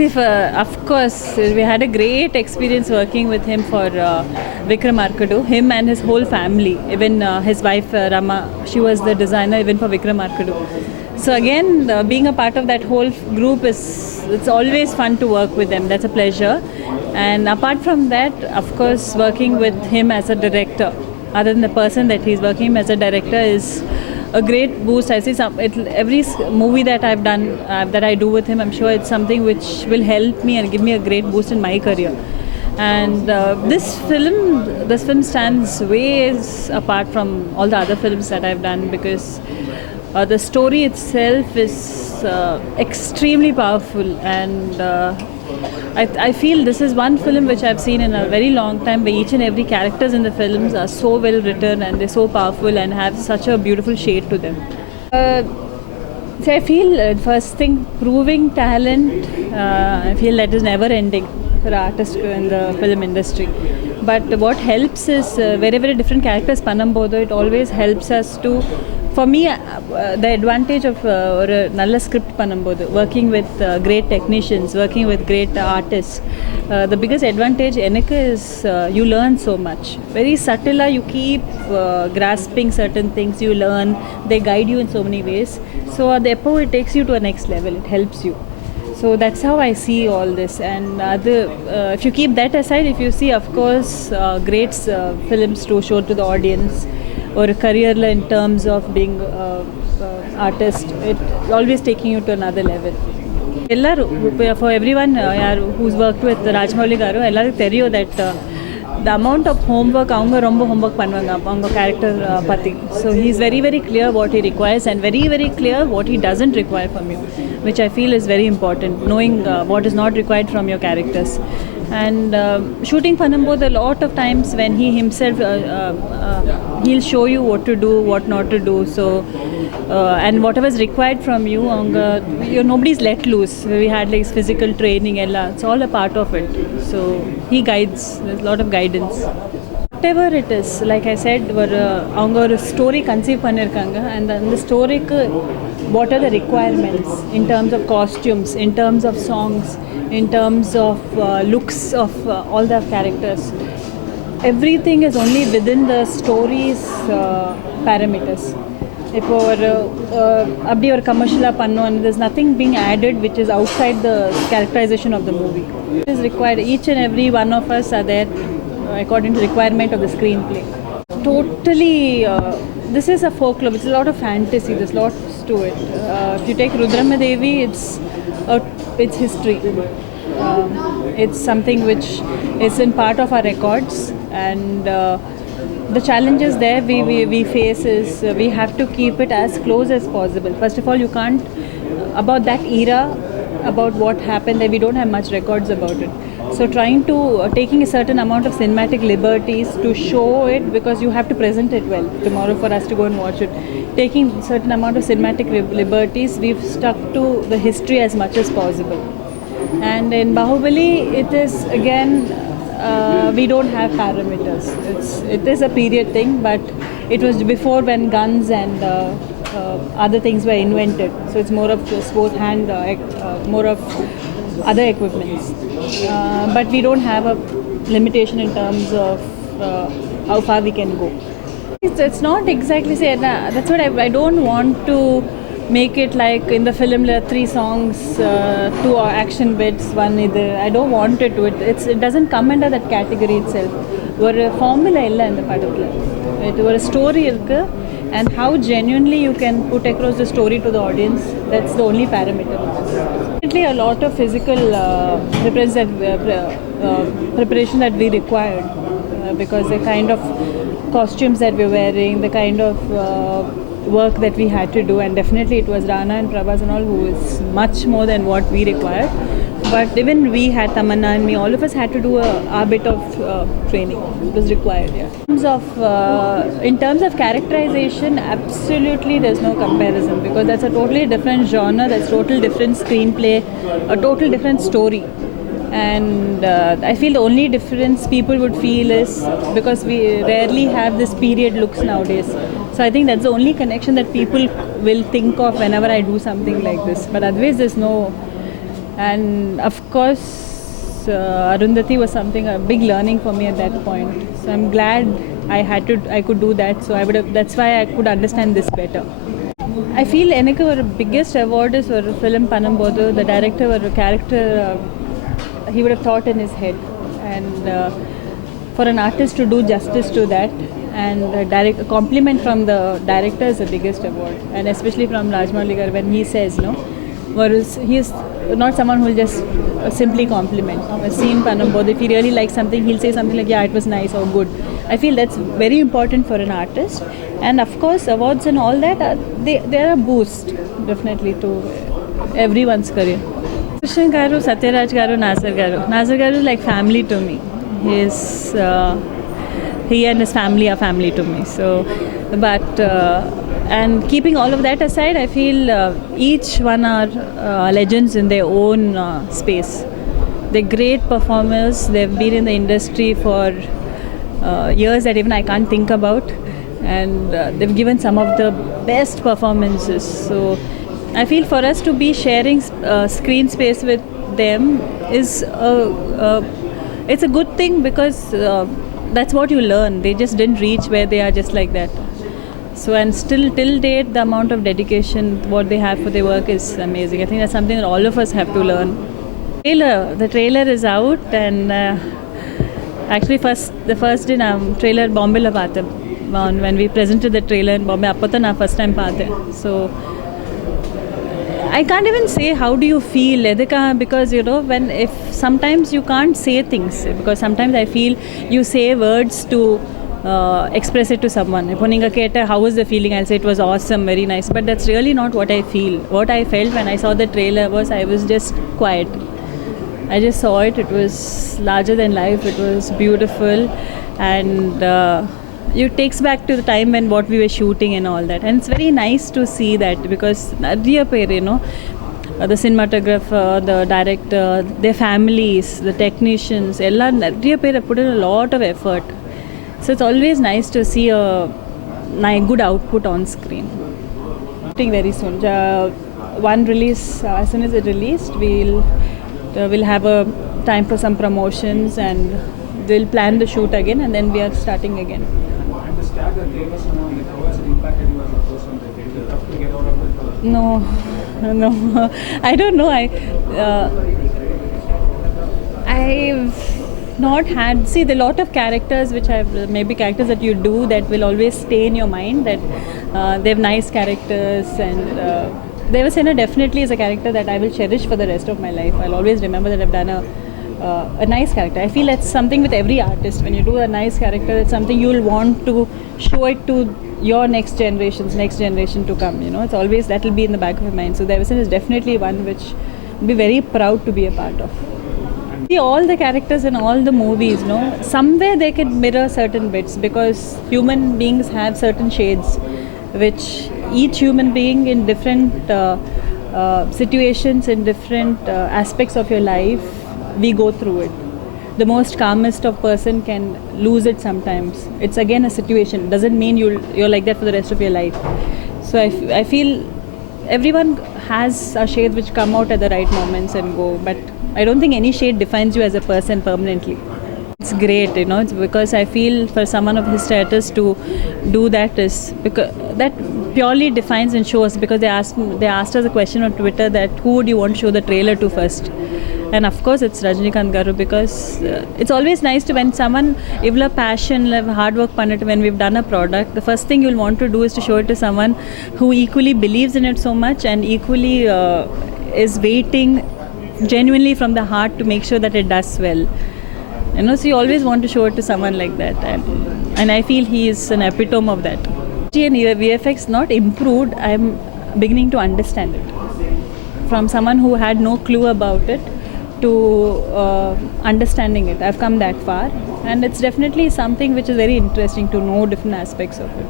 See, of course, we had a great experience working with him for Vikram Arkadu, him and his whole family. Even his wife Rama, she was the designer even for Vikram Arkadu. So again, being a part of that whole group it's always fun to work with them. That's a pleasure. And apart from that, of course, working with him as a director, other than the person that he's working as a director, is a great boost. I see every movie that I've done, that I do with him, I'm sure it's something which will help me and give me a great boost in my career. And this film stands ways apart from all the other films that I've done, because the story itself is extremely powerful, and I feel this is one film which I've seen in a very long time, where each and every characters in the films are so well written and they're so powerful and have such a beautiful shade to them. So I feel first thing, proving talent, I feel that is never ending for artists in the film industry. But what helps is very, very different characters Panambodo, it always helps us to, for me, the advantage of a nalla script Panambodu, working with great technicians, working with great artists, the biggest advantage enakku is you learn so much. Very subtle, you keep grasping certain things, you learn, they guide you in so many ways. So at the Epo, it takes you to a next level, it helps you. So that's how I see all this. And if you keep that aside, if you see, of course, great films to show to the audience, or a career in terms of being artist, it always taking you to another level. For everyone who's worked with Rajamouli garu, ellarku theriyo that the amount of homework, avanga romba homework பண்ணுவாங்க அவங்க character பத்தி. So he's very, very clear what he requires, and very, very clear what he doesn't require from you, which I feel is very important, knowing what is not required from your characters. And shooting Panambodu, a lot of times when he himself he'll show you what to do, what not to do. So and whatever is required from you, nobody's let loose. We had like physical training, it's all a part of it. So he guides, there's a lot of guidance. Whatever it is, like I said, அவங்க ஒரு story conceive பண்ணிருக்காங்க, and the story what are the requirements in terms of costumes, in terms of songs, in terms of looks of all the characters. Everything is only within the story's parameters. இப்போ அப்படி ஒரு கமர்ஷியலாக பண்ணோம், there's nothing being added which is outside the characterization of the movie. It is required, each and every one of us are there according to the requirement of the screenplay. Totally, this is a folklore, it's a lot of fantasy, there's lots to it. If you take Rudramadevi, it's history. It's something which is in part of our records, and the challenges there we face is we have to keep it as close as possible. First of all, you can't, about that era, about what happened there, we don't have much records about it. So trying to taking a certain amount of cinematic liberties to show it, because you have to present it well tomorrow for us to go and watch it. Taking certain amount of cinematic liberties, we've stuck to the history as much as possible. And in Bahubali, it is again, we don't have parameters. It is a period thing, but it was before when guns and other things were invented. So it's more of just both hand, more of other equipments. But we don't have a limitation in terms of how far we can go. It's not exactly say, that's what I don't want to make it like in the film there are 3 songs, 2 action bits, 1 either. I don't want it to. It doesn't come under that category itself. ஒரு formula இல்லை இந்த படத்தில், இது ஒரு story இருக்குது, and how genuinely you can put across the story to the audience, that's the only parameter. Definitely a lot of physical preparation that we required, because the kind of costumes that we're wearing, the kind of work that we had to do, and definitely it was Rana and Prabhas and all who is much more than what we required. But even we had, Tamanna and me, all of us had to do a bit of training. It was required, yeah. In terms of characterization, absolutely there's no comparison, because that's a totally different genre, that's totally different screenplay, a total different story. And I feel the only difference people would feel is because we rarely have this period looks nowadays. So I think that's the only connection that people will think of whenever I do something like this. But otherwise there's no, and of course Arundhati was something a big learning for me at that point. So I'm glad I could do that. So I would have. That's why I could understand this better. I feel Enakku our biggest award is for film Panambodu. The director or character he would have thought in his head, and for an artist to do justice to that and a compliment from the director is the biggest award, and especially from Rajmouli Garu when he says no, whereas he is not someone who will just simply compliment. I've seen Panambodu, if he really likes something, he'll say something like, yeah, it was nice or good. I feel that's very important for an artist, and of course awards and all that they are a boost definitely to everyone's career. Krishnan Garu, Satyaraj Garu, Nasir Garu. Nasir Garu is like family to me. He and his family are family to me. So, but and keeping all of that aside, I feel each one are legends in their own space. They're great performers. They've been in the industry for years that even I can't think about, and they've given some of the best performances. So I feel for us to be sharing screen space with them is it's a good thing, because that's what you learn. They just didn't reach where they are just like that. So, and still till date, the amount of dedication what they have for their work is amazing. I think that's something that all of us have to learn. The trailer is out, and actually the first day trailer Bombay la paathe. When we presented the trailer in Bombay, appo na first time paathe. So I can't even say how do you feel, because when if sometimes you can't say things, because sometimes I feel you say words to express it to someone. If how was the feeling, I'll say it was awesome, very nice, but that's really not what I feel. What I felt when I saw the trailer was I was just quiet. I just saw it. It was larger than life. It was beautiful, and it takes back to the time when what we were shooting and all that, and it's very nice to see that, because the cinematographer, the director, their families, the technicians, have put in a lot of effort. So it's always nice to see a good output on screen. Very soon, one release, as soon as it released, we'll have a time for some promotions, and we'll plan the shoot again, and then we are starting again. No, I don't know. I've not had. See, there are a lot of characters which maybe characters that you do that will always stay in your mind. That they have nice characters, and Devasena definitely is a character that I will cherish for the rest of my life. I'll always remember that I've done a nice character. I feel that's something with every artist. When you do a nice character, it's something you'll want to show it to your next generation to come. It's always that will be in the back of your mind. So Devasena is definitely one which I'll be very proud to be a part of. See, all the characters in all the movies, somewhere they can mirror certain bits, because human beings have certain shades, which each human being in different situations, in different aspects of your life, we go through it. The most calmest of person can lose it sometimes. It's again a situation. It doesn't mean you're like that for the rest of your life. So I feel everyone has a shade which come out at the right moments and go, but I don't think any shade defines you as a person permanently. It's great, it's because I feel for someone of his status to do that is because that purely defines and shows, because they asked us a question on Twitter that who would you want to show the trailer to first, and of course it's Rajinikanth Garu, because it's always nice to when someone ivla passion, hard work pannittu, when we've done a product, the first thing you'll want to do is to show it to someone who equally believes in it so much and equally is waiting genuinely from the heart to make sure that it does well. So you always want to show it to someone like that, and I feel he is an epitome of that. And VFX not improved, I'm beginning to understand it. From someone who had no clue about it to understanding it, I've come that far, and it's definitely something which is very interesting to know different aspects of it.